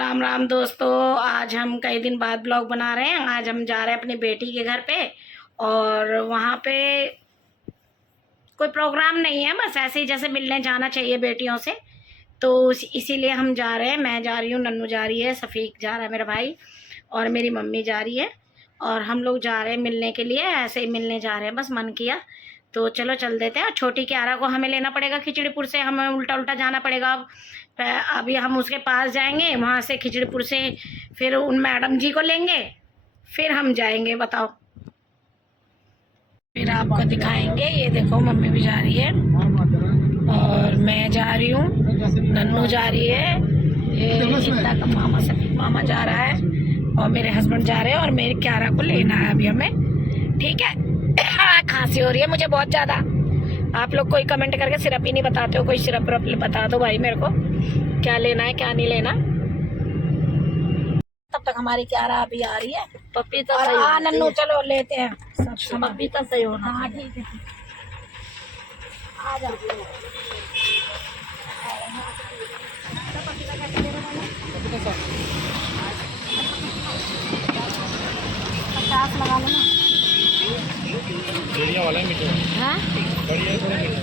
राम राम दोस्तों, आज हम कई दिन बाद ब्लॉग बना रहे हैं। आज हम जा रहे हैं अपनी बेटी के घर पे और वहाँ पे कोई प्रोग्राम नहीं है, बस ऐसे ही जैसे मिलने जाना चाहिए बेटियों से, तो इसीलिए हम जा रहे हैं। मैं जा रही हूँ, नन्नू जा रही है, सफ़ीक जा रहा है मेरा भाई, और मेरी मम्मी जा रही है। और हम लोग जा रहे हैं मिलने के लिए, ऐसे ही मिलने जा रहे हैं, बस मन किया तो चलो चल देते हैं। और छोटी क्यारा को हमें लेना पड़ेगा खिचड़ीपुर से, हमें उल्टा उल्टा जाना पड़ेगा। अभी हम उसके पास जाएंगे, वहाँ से खिचड़ीपुर से फिर उन मैडम जी को लेंगे, फिर हम जाएंगे। बताओ, फिर आपको दिखाएंगे। ये देखो मम्मी भी जा रही है और मैं जा रही हूँ, नन्नू जा रही है, ये सीता का मामा सफीक मामा जा रहा है और मेरे हस्बैंड जा रहे हैं और मेरी क्यारा को लेना है अभी हमें। ठीक है। खांसी हो रही है मुझे बहुत ज़्यादा। आप लोग कोई कमेंट करके सिरप ही नहीं बताते हो, कोई सिरप बता दो भाई मेरे को, क्या लेना है क्या नहीं लेना। तब तक हमारी क्यारा अभी आ रही है। पपीता और सही नन्नू चलो लेते हैं सब। पपीता सही होना। हाँ ठीक है, आ जाओ। पचास लगा लो ना। बढ़िया वाला है मीठा। हाँ बढ़िया थोड़ा मीठा।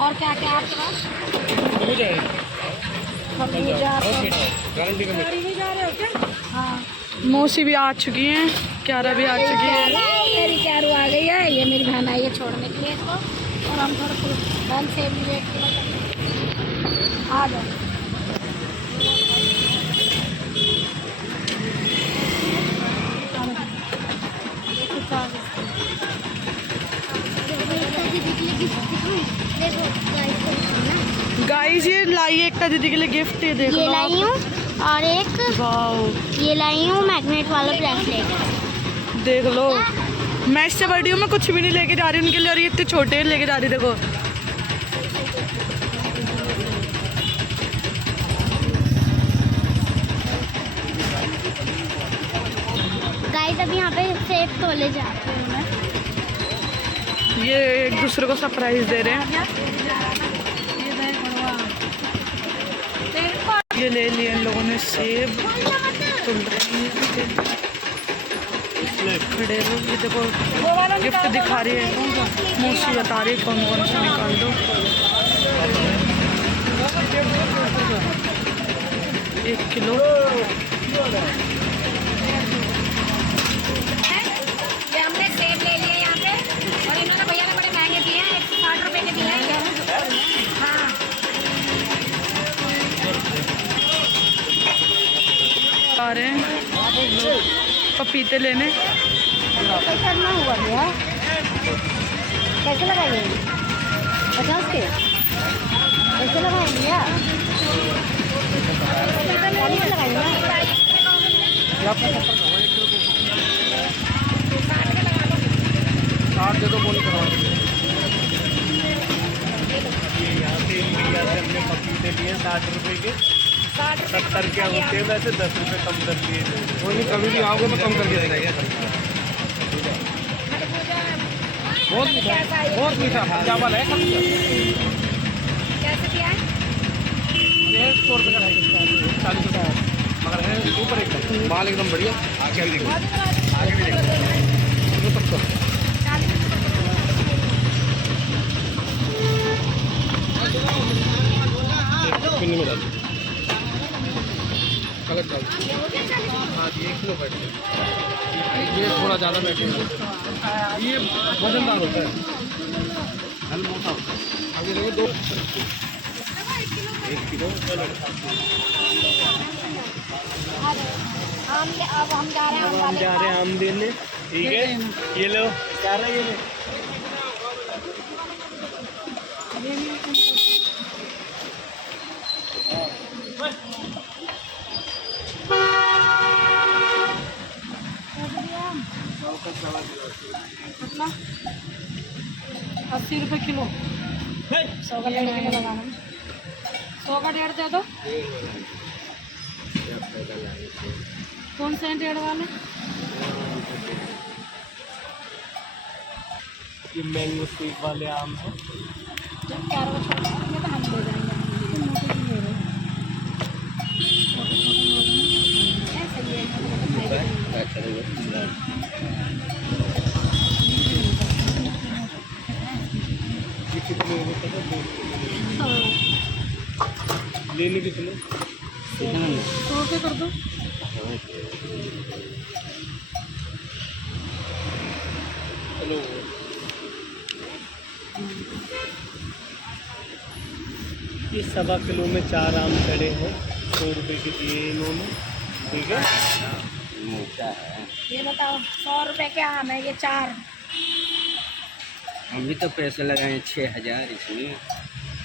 और क्या क्या आपके पास? हो जाएगा। खरबूजा बहुत मीठा है, गारंटी का मीठा। नहीं जा रहे हो क्या? हाँ, मौसी भी आ चुकी हैं, क्यारा भी आ चुकी है। मेरी क्यारू आ गई है, ये मेरी बहन आई है छोड़ने के लिए इसको, और हम थोड़ा बहन से भी वेट किया। आ जाओ। गाइस ये लाई एकता दीदी के लिए गिफ्ट, ये देखो। ये लाई हूँ और एक वाओ, ये लाई हूँ मैग्नेट वाला ब्रेसलेट। देख लो। मैं इससे बड़ी हूँ, मैं कुछ भी नहीं लेके जा रही उनके लिए, और ये इतने छोटे लेके जा रही। देखो गाइस अभी यहाँ पे सेब तोले जा रहे हैं मैं। ये एक दूसरे को सरप्राइज दे रहे हैं। ये ले लिए इन लोगों ने सेब, तुल रहे हैं खड़े हो। ये देखो गिफ्ट दिखा रही है, मौसी बता रही है कौन कौन सा निकाल दो। 1 किलो। ये हमने सेब ले लिए यहाँ पे, और इन्होंने भैया ने बड़े महंगे दिए हैं, 160 रुपए के दिए हैं। हाँ, आ रहे हैं पपीते लेने। करना हुआ भैया, कैसे लगाएंगे? 50 के कैसे लगाएंगे भैया? 40 लगाएंगे ना? दे दो बोली करवा यहाँ से इंडिया से हमने पपीते लिए 60 रुपए के, 70 के होते हैं वैसे, 10 रुपए कम कर दिए। कोई नहीं, कभी भी आओगे तो कम करके देंगे। बहुत मीठा, बहुत मीठा चावल है। कैसे दिया है? ये 100 रुपये का 40 रुपये मगर है ऊपर एकदम माल एकदम बढ़िया। आगे भी देखो, आगे भी देखो, सबको पिन्नी में डाल दो। कलर डाल दो। हाँ ये 1 किलो बैठ गया। ये थोड़ा ज़्यादा बैठेगा, ये वजनदार होता है, हल मोटा होता है। आगे देखो 2 1 किलो। अब हम जा रहे हैं, हम जा रहे हैं आम देने। ठीक है, ये लो क्या रहा है, ये लो। कितना? 80 रुपये किलो। 100 का 1.5 किलो लगाना, 100 का 1.5 दे दो। कौन से 1.5 वाले? ये मैंगो शेक वाले आम है। तो 4 को छोड़ देंगे तो हम ले जाएंगे। लेने कितने? 100 रुपये कर दो। चलो इस 1.25 किलो में 4 आम चढ़े हैं, 100 रुपये के दिए इन्होंने, ठीक है। ये बताओ 100 रुपए के आम है ये 4। हम भी तो पैसे लगाए 6,000 इसमें।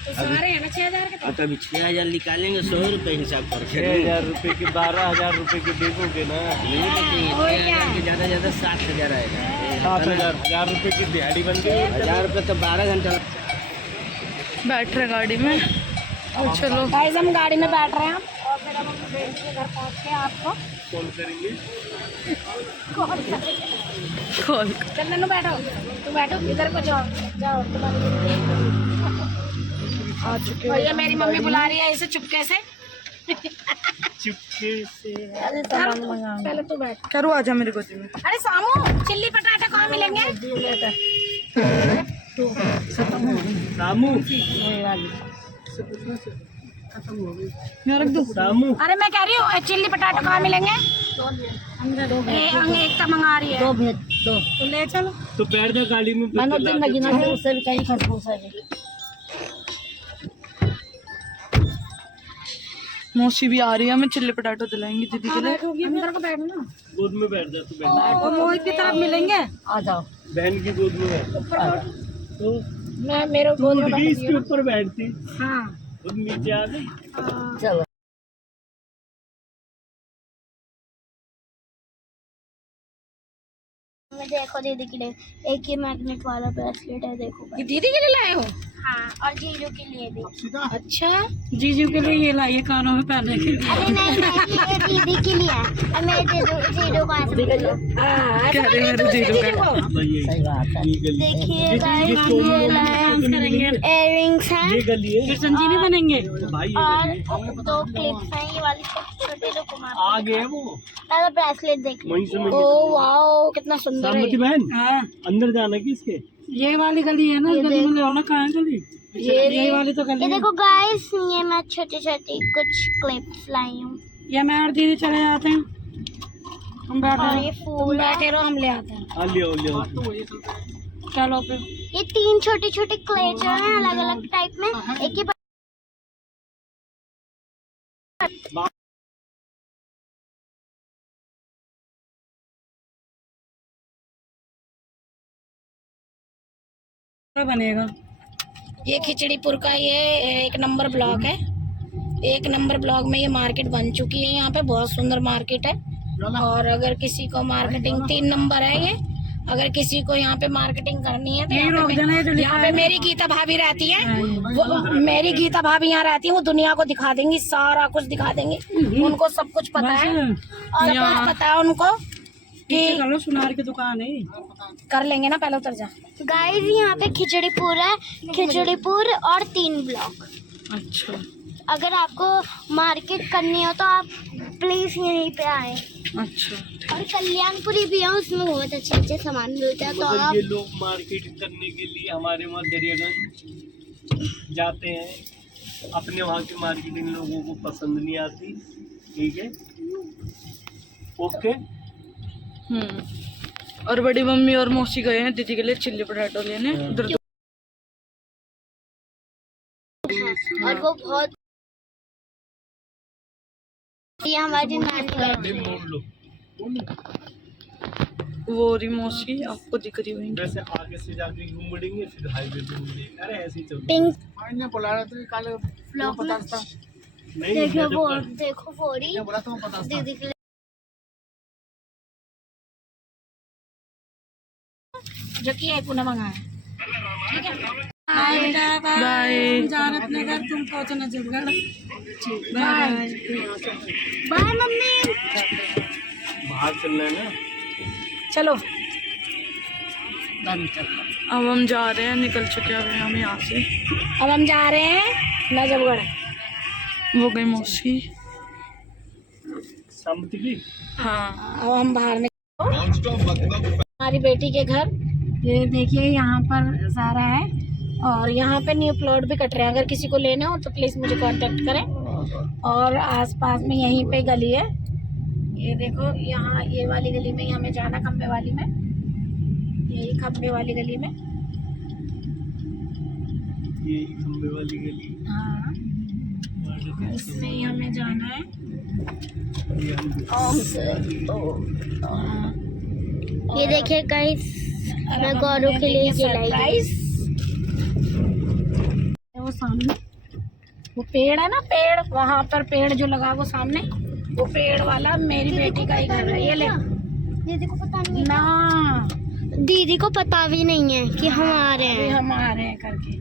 तो सारे हैं ना 6,000 के। तो अभी 6,000 निकालेंगे, 100 रुपये हिसाब कर 6,000 रुपये के 12,000 रुपये के देखोगे ना, नहीं देखेंगे। 6,000 के ज़्यादा ज़्यादा 7,000 आएगा। 7,000 1,000 रुपये की दिहाड़ी बन गई। 1,000 रुपये तो 12 घंटा। बैठ रहे गाड़ी में और चलो। गाइस हम गाड़ी में बैठ रहे हैं और फिर हम अपने बेटी के घर पहुँच के आपको कॉल करेंगे। कॉल चल नन्नू बैठो, तू बैठो इधर को जाओ जाओ तुम्हारी आ चुके और ये मेरी मम्मी बुला रही है इसे चुपके से। चुपके से पहले तू बैठ। करो, आजा मेरी गोदी में। अरे सामू चिल्ली पटाखे कहाँ मिलेंगे? सामू रख दो। सामू अरे मैं कह रही हूँ चिल्ली पटाखे कहाँ मिलेंगे? एक का मंगा रही है। दो तो ले चलो। तो बैठ जा गाड़ी में। उससे भी कहीं खरगोश है। मौसी भी आ रही है, हमें चिल्ली पटाटो दिलाएंगी दीदी के लिए। अंदर को बैठना। गोद में बैठ जा, तू बैठ। और मोहित की तरफ मिलेंगे। आ जाओ। बहन की गोद में बैठ। तो मैं मेरे गोद में भी इसके ऊपर बैठती। हाँ खुद नीचे आ गई। चलो। देखो दीदी के लिए एक ही मैग्नेट वाला ब्रेसलेट है, देखो। ये दीदी के लिए लाए हो? हाँ, और जीजू के लिए भी। अच्छा जीजू के लिए ये लाइए कानों में पहनने के लिए। अरे नहीं ये दीदी के लिए है और मेरे जीजू को ऐसे बोलो। कह रहे मेरे जीजू का। सही बात है। देखिए इयररिंग्स हैं ये गली है। फिर संजीवी बनेंगे। भाई और 2 क्लिप्स हैं, ये वाली छोटे जो कुमार। आ गए वो। पहले ब्रेसलेट देख वहीं से ओ वाओ कितना सुंदर है। सामती बहन हाँ अंदर जाना है किसके? ये वाली गली है ना, इस गली में ले कहाँ है गली? ये वाली तो गली ये है। देखो गाइस, ये मैं छोटी छोटी कुछ क्लिप्स लाई हूँ ये मैं और दीदी चले जाते हैं, हम बैठे और रहो। ये तुम फूल है। बैठे रहो हम ले आते हैं। हाँ ले आओ ले आओ। चलो फिर। ये 3 छोटे छोटे क्लेचर हैं अलग अलग टाइप में। एक ही बनेगा। ये खिचड़ीपुर का ये 1 नंबर ब्लॉक है। 1 नंबर ब्लॉक में ये मार्केट बन चुकी है। यहाँ पे बहुत सुंदर मार्केट है। और अगर किसी को मार्केटिंग 3 नंबर है ये, अगर किसी को यहाँ पे मार्केटिंग करनी है तो यहाँ पे मेरी गीता भाभी रहती है। वो मेरी गीता भाभी यहाँ रहती है, वो दुनिया को दिखा देंगी, सारा कुछ दिखा देंगी। उनको सब कुछ पता है और सब कुछ पता है उनको कि सुनार की दुकान है। कर लेंगे ना, पहले उतर जा। गाइस यहाँ पे खिचड़ीपुर है, खिचड़ीपुर और 3 ब्लॉक। अच्छा अगर आपको मार्केट करनी हो तो आप प्लीज यहीं पे आए। अच्छा। और कल्याणपुरी भी है, उसमें बहुत अच्छे अच्छे सामान मिलते हैं। तो आप ये लोग मार्केट करने के लिए हमारे वहाँ दरियागंज जाते हैं। अपने वहाँ की मार्केटिंग लोगों को पसंद नहीं आती, ठीक है। ओके। और बड़ी मम्मी और मौसी गए हैं दीदी के लिए चिल्ली पटाटो लेने उधर। और वो बहुत ये हमारी नानी है। मोड़ लो। वो रही मौसी आपको दिख रही हुई। वैसे आगे से जाके घूम मुड़ेंगे, फिर हाईवे पे मुड़ेंगे। अरे ऐसे ही चलते। पिंक बोला रहा था काले नहीं देखो वो, देखो फोरी दीदी के लिए। जो कि है पुनः मंगाया। ठीक है बाय बेटा, बाय। जा रहे अपने घर, तुम पहुंचना जरूर। बाय। Bye mummy. बाहर चलना है ना। चलो अब हम जा रहे हैं, निकल चुके हैं हम यहाँ से। अब हम जा रहे हैं नजफगढ़। वो गई मौसी। सम्मति की। हाँ अब हम बाहर में हमारी बेटी के घर। ये देखिए यहाँ पर सारा है और यहाँ पे न्यू प्लॉट भी कट रहे हैं। अगर किसी को लेना हो तो प्लीज़ मुझे कांटेक्ट करें। और आसपास में यहीं पे गली है, ये देखो, यहाँ ये वाली गली में ही हमें जाना, खंबे वाली में, यही खंबे वाली गली में। ये खंबे वाली गली, हाँ, इसमें ही हमें जाना है। ये हम हाँ, ये देखिए गाइस, मैं गौरव के लिए ये लाई हूँ। वो सामने वो पेड़ है ना, पेड़, वहाँ पर पेड़ जो लगा वो सामने, वो पेड़ वाला मेरी बेटी का ही घर है। ये ले दीदी को पता नहीं ना, दीदी को पता भी नहीं है कि हम आ रहे अभी हैं हम आ रहे हैं करके।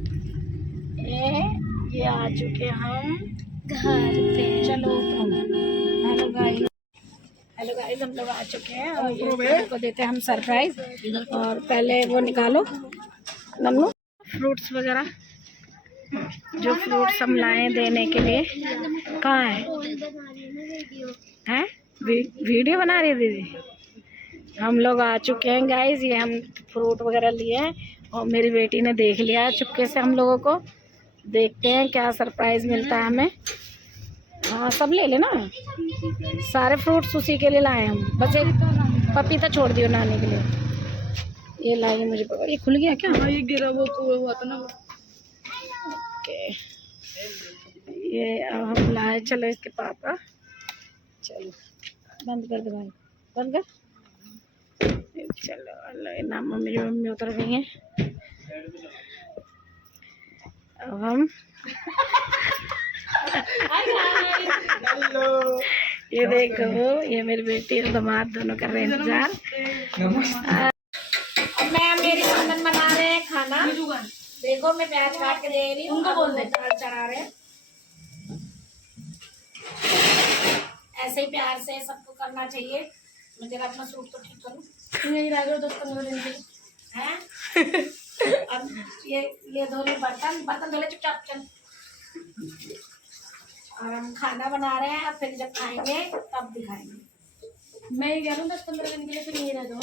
ये आ चुके हम घर पे। चलो हेलो गाइस, हेलो गाइस, हम लोग आ चुके हैं और ये को देते हैं हम सरप्राइज। और पहले वो निकालो नन्नू, फ्रूट्स वगैरह, जो फ्रूट्स हम लाए देने के लिए। कहाँ है? हैं? वीडियो बना रही है दीदी। हम लोग आ चुके हैं गाइस, ये हम फ्रूट वगैरह लिए हैं और मेरी बेटी ने देख लिया है चुपके से हम लोगों को। देखते हैं क्या सरप्राइज मिलता है हमें। हाँ, सब ले लेना, सारे फ्रूट्स उसी के लिए लाए हम, बस एक पपीता छोड़ दियो नानी के लिए। ये लाइए मुझे, ये खुल गया क्या? हाँ, ये गिरा वो हुआ था ना। ओके, ये अब हम लाए। चलो इसके पापा, चलो बंद कर दो भाई, बंद कर। चलो अल्लाह ना, मम्मी उतर गई हैं। अब हम ये देखो, ये मेरी बेटी और दामाद दोनों कर रहे हैं इंतजार। अब मैं मेरी नंदन बना रहे हैं खाना। देखो मैं प्याज काट के दे रही हूँ, उनको बोल दे दाल चढ़ा रहे हैं। ऐसे ही प्यार से सबको करना चाहिए। मैं जरा अपना सूट तो ठीक करूँ, यही रह गए 10-15 दिन के हैं। अब ये धोले बर्तन धोले चुपचाप चल। और हम खाना बना रहे हैं, फिर जब खाएंगे तब दिखाएंगे। मैं ये कह रहा हूँ 10-15 दिन के लिए फिर यही रह जाऊँ।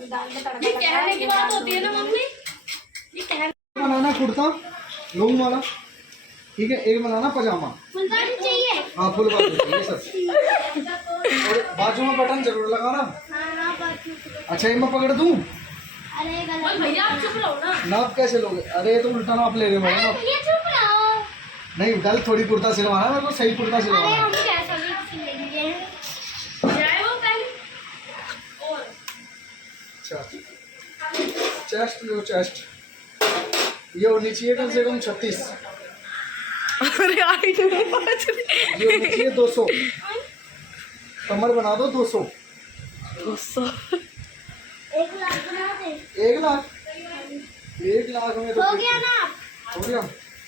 दाल में तड़का कहने की बात होती है ना मम्मी, ये कहने बनाना कुर्ता लॉन्ग वाला, ठीक है, एक बनाना पजामा, फुलबाड़ी चाहिए। हाँ फुल बाजू चाहिए सर, और बाजू में बटन जरूर लगाना। अच्छा, ये मैं पकड़ दूं? अरे भैया आप चुप रहो ना। नाप कैसे लोगे? अरे ये तो उल्टा नाप ले रहे मैडम आप। भैया चुप रहो। नहीं, गलत थोड़ी कुर्ता सिलवाना, मेरे को सही कुर्ता अरे सिलवाना। हम कैसा भी सिलेंगे। अच्छा, चेस्ट लो, चेस्ट ये होनी चाहिए कम से कम 36। अरे हाइट में पाँच ये होनी चाहिए 200। कमर बना दो 200। 1 लाख बना दे। 1 लाख? 1 लाख में तो हो गया ना? हो गया।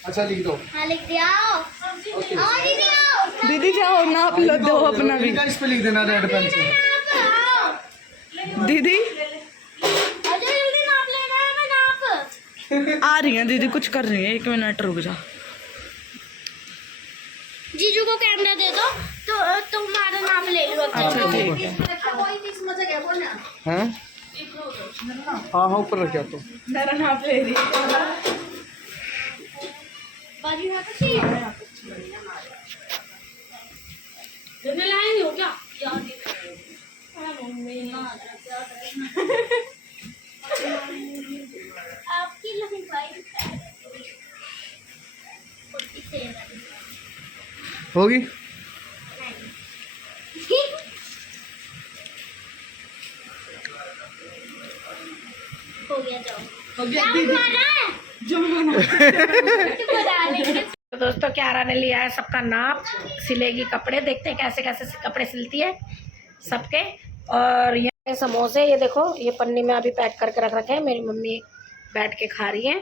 अच्छा लिख दो। हाँ लिख दिया। ओके, आओ दीदी आओ। दीदी जाओ नाप लो, दो अपना भी। इनका इस पे लिख देना रेड पेन से। आओ। दीदी अजय जल्दी नाप लेना है, मैं नाप। आ रही हैं दीदी, कुछ कर रही है, 1 मिनट रुक जा। जीजू को कैमरा दे दो तो तुम्हारा नाम ले लो। अच्छा ठीक है। हैं? हाँ हाँ, ऊपर रख तो। मेरा नाप ले रही है। बाजू है तो चाहिए। जब लाएंगे हो क्या? आपकी लंबाई होगी? हो गया, जाओ। हो गया क्या दीदी, बना है? जो बना बना लेंगे। तो दोस्तों क्यारा ने लिया है सबका नाप, सिलेगी कपड़े। देखते हैं कैसे कैसे कपड़े सिलती है सबके। और ये समोसे, ये देखो, ये पन्नी में अभी पैक करके रख रखे हैं। मेरी मम्मी बैठ के खा रही है,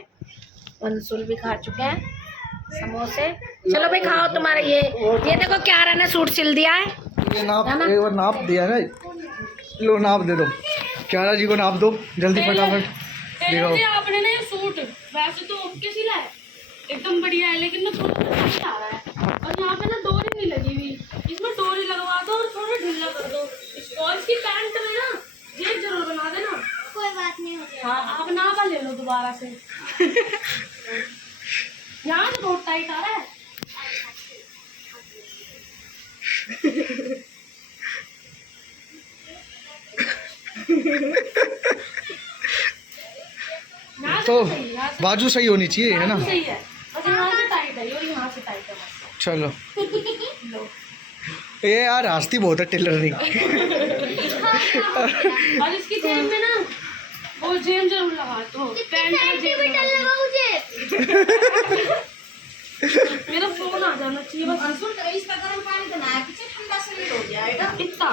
अंशुल भी खा चुके हैं समोसे। चलो भाई खाओ। तुम्हारे ये देखो क्यारा ने सूट सिल दिया है। ये नाप एक बार नाप दिया है ना, लो नाप दे दो। क्यारा जी को नाप दो जल्दी फटाफट। देखो आपने ना ये सूट वैसे तो ओके सिला है, एकदम बढ़िया है, लेकिन ना थोड़ा ढीला आ रहा है। और यहाँ पे ना डोरी नहीं लगी हुई, इसमें डोरी लगवा दो और थोड़ा ढीला कर दो। स्कॉच की पैंट में ना ये जरूर बना देना। कोई बात नहीं हो गया। हाँ आप नापा ले लो दोबारा से। यहाँ तो बहुत टाइट आ रहा है। तो बाजू सही होनी चाहिए, है ना? सही है, बस यहाँ से टाइट है, ये यहाँ से टाइट है बस। चलो ये यार हंसती बहुत है टेलर और इसकी जेब में ना वो जेब जरूर लगा दो, पैंट में जेब लगा दो। मेरा फोन आ जाना चाहिए बस। इसका गर्म पानी देना है, किसी ठंडा शरीर हो जाएगा। इतना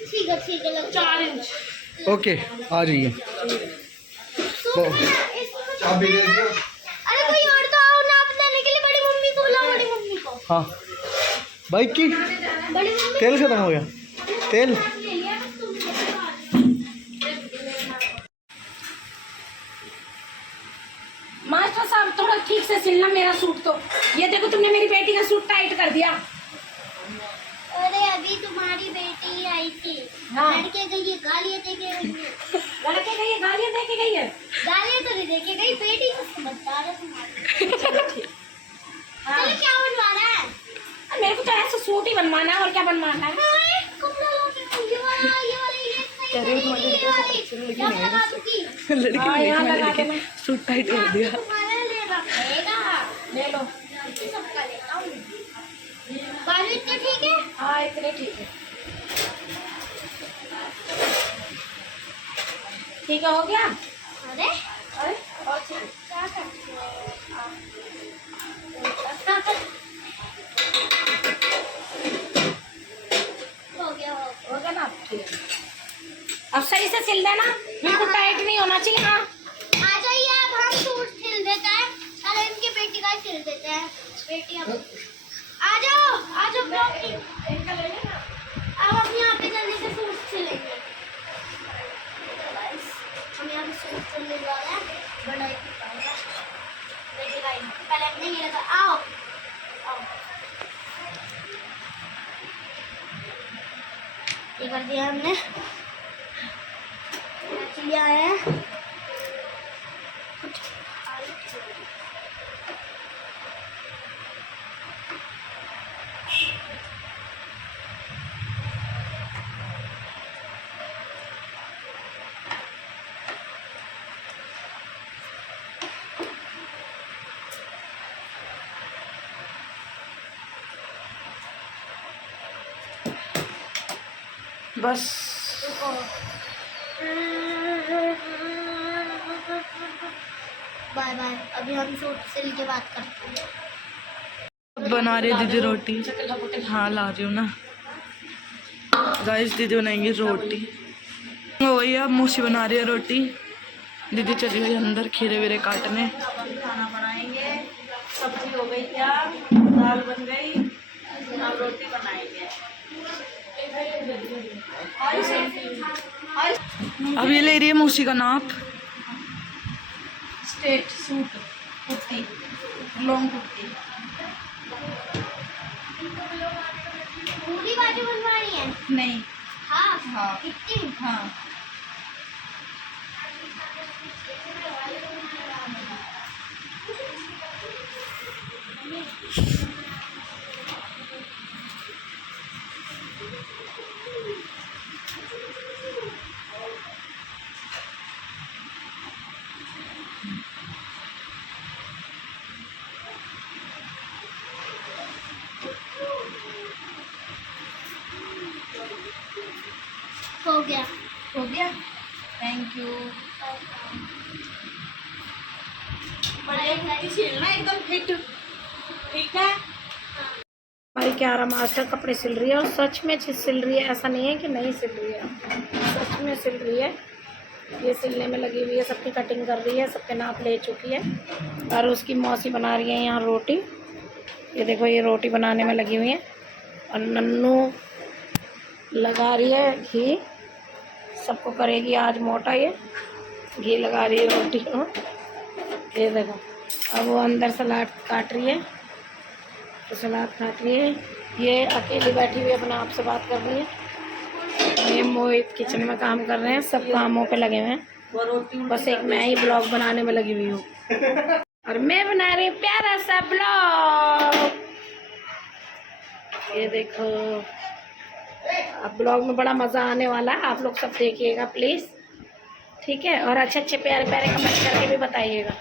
ठीक है लग 4 इंच। ओके आ जाइए। चाबी दे दियो। अरे कोई और तो आओ नाप देने के लिए। बड़ी मम्मी को बुलाओ, बड़ी मम्मी को। हाँ बाइक की बड़ी मम्मी तेल खत्म हो गया। तेल मास्टर साहब थोड़ा ठीक से सिलना मेरा सूट। तो ये देखो तुमने मेरी बेटी का सूट टाइट कर दिया। अरे अभी तुम्हारी बेटी आई थी। हाँ। लड़के गई है, गालियाँ दे के गई है। लड़के गई है, गालियाँ दे के गई है। गालियाँ तो नहीं दे के गई, बेटी तो समझदार है तुम्हारी। चलो क्या बनवा रहा है? मेरे को तो ऐसा सूट ही बनवाना है, और क्या बनवाना है। कपड़ा लो के ये वाला क्या लगा दूंगी? लड़की हाँ, यहाँ लगा देना। सूट टाइट कर दिया। तुम्हारा ले रखेगा। ले लो। इसी सबका लेता हूँ। बाजू इतना ठीक है? हाँ इतने ठीक है। ठीक है, हो गया। अरे अरे और ठीक क्या करते हो? हो गया हो गया ना, ठीक है। अब सही से सिल देना, बिल्कुल टाइट नहीं होना चाहिए। हाँ आ जाइए, अब हम सूट सिल देते हैं। अरे इनकी बेटी का सिल देते हैं। बेटी अब आ जाओ ब्लॉक की। अब हम यहाँ पे जल्दी से सूट सिलेंगे। हम यहाँ पे सूट सिलने जा रहे हैं। बनाई पहले अपने ये लगा। आओ ये कर दिया हमने। लिया है बस बाय बाय। अभी हम सूट सिल के बात करते हैं। बना रही है दीदी रोटी। हाँ ला रही हूँ ना गाइस। दीदी बनाएंगी रोटी। वही अब मौसी बना रही है रोटी। दीदी चली गई अंदर खीरे वीरे काटने। खाना बनाएंगे। सब्जी हो गई तैयार, दाल बन गई, अब रोटी बनाएंगे। अब ये ले रही है मौसी का नाप। Straight suit, kurti, long kurti. पूरी बाजू बनवानी है? नहीं। हाँ कितनी? हाँ हो गया। हो गया, थैंक यू। एकदम फिट, ठीक है। हमारी क्यारा मास्टर कपड़े सिल रही है, और सच में सिल रही है, ऐसा नहीं है कि नहीं सिल रही है, सच में सिल रही है। ये सिलने में लगी हुई है, सबकी कटिंग कर रही है, सबके नाप ले चुकी है। और उसकी मौसी बना रही है यहाँ रोटी। ये देखो, ये रोटी बनाने में लगी हुई है। और नन्नू लगा रही है घी, सबको करेगी आज मोटा। ये घी लगा रही है रोटी को। ये देखो, अब वो अंदर सलाद काट रही है, तो सलाद काट रही है। ये अकेली बैठी हुई अपने आप से बात कर रही है। ये मोहित किचन में काम कर रहे हैं, सब कामों पे लगे हुए हैं, बस एक मैं ही ब्लॉग बनाने में लगी हुई हूँ और मैं बना रही हूँ प्यारा सा ब्लॉग। ये देखो, अब ब्लॉग में बड़ा मज़ा आने वाला है, आप लोग सब देखिएगा प्लीज़, ठीक है। और अच्छे अच्छे प्यारे प्यारे कमेंट करके भी बताइएगा।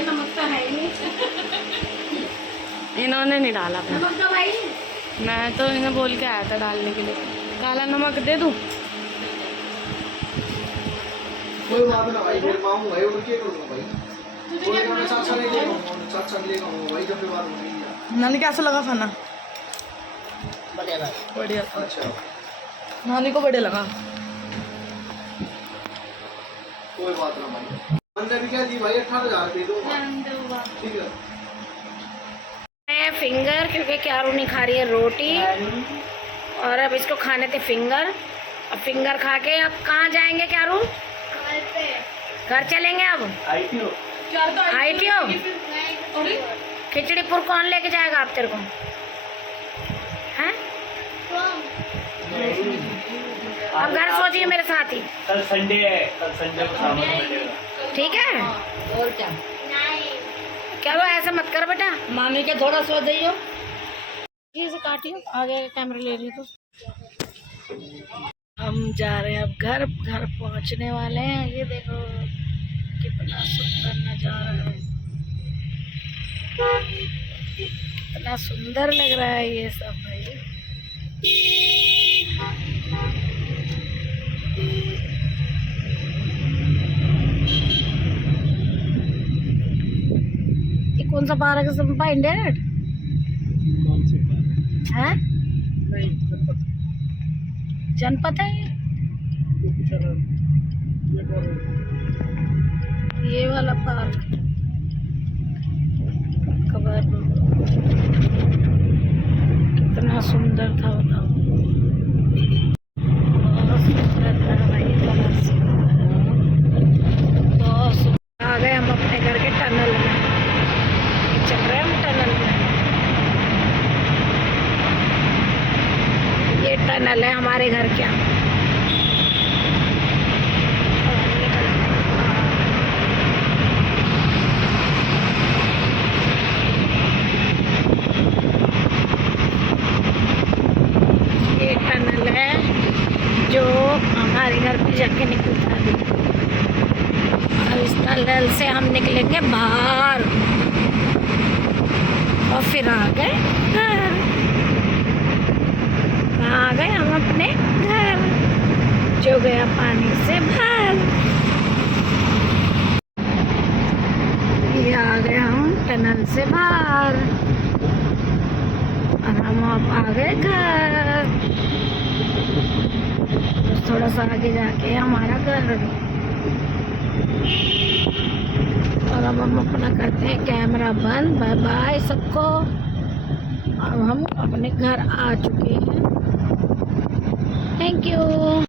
नमक तो है ही नहीं, इन्होंने नहीं डाला था, नमक तो भाई मैं तो इन्हें बोल के आया था डालने के लिए। काला नमक दे दूँ? कोई बात ना भाई, मेरे मामू भाई उनके करूँगा भाई, कोई ना, साथ साथ लेके आऊँगा, साथ साथ लेके आऊँगा भाई, जब भी बात होगी। नानी कैसा लगा खाना? बढ़िया था। अच्छा, नानी को बढ़िया लगा। कोई बात ना भाई, मैंने भी क्या दी भाई, 18,000 दे दो, ठीक है। फिंगर, क्योंकि क्यारू नहीं खा रही है रोटी, और अब इसको खाने थे फिंगर। अब फिंगर खा के अब कहाँ जाएंगे क्यारू? घर चलेंगे अब। ITO खिचड़ीपुर कौन लेके जाएगा आप तेरे को? हैं? अब घर सोचिए मेरे साथ ही, कल संडे है, कल संडे को शाम को मिलेगा। ठीक है। और क्या? क्या वो ऐसा मत कर बेटा, मामी के थोड़ा सो दियो। से काटियो, आगे कैमरा ले रही तो। हम जा रहे हैं अब घर पहुंचने वाले हैं। ये देखो कितना सुंदर नजारा है, कितना सुंदर लग रहा है ये सब भाई। ये कौन सा पार्क है? सब इंडिया गेट है? जनपद है ये वाला पार्क। खबर कितना सुंदर था बताओ, बहुत सुंदर था भाई, बहुत सुंदर। आ गए हम अपने घर के टनल में, चल रहे हैं हम टनल में। ये टनल है हमारे घर क्या। ये टनल है जो हमारे घर पे जाके निकलता है। अब इस टनल से हम निकलेंगे बाहर और फिर आ गए घर। आ गए हम अपने घर जो गया पानी से भर। ये आ गए हम टनल से बाहर और हम अब आ गए घर। थोड़ा सा आगे जाके हमारा घर, और अब हम अपना करते हैं कैमरा बंद। बाय बाय सबको। अब हम अपने घर आ चुके हैं। Thank you.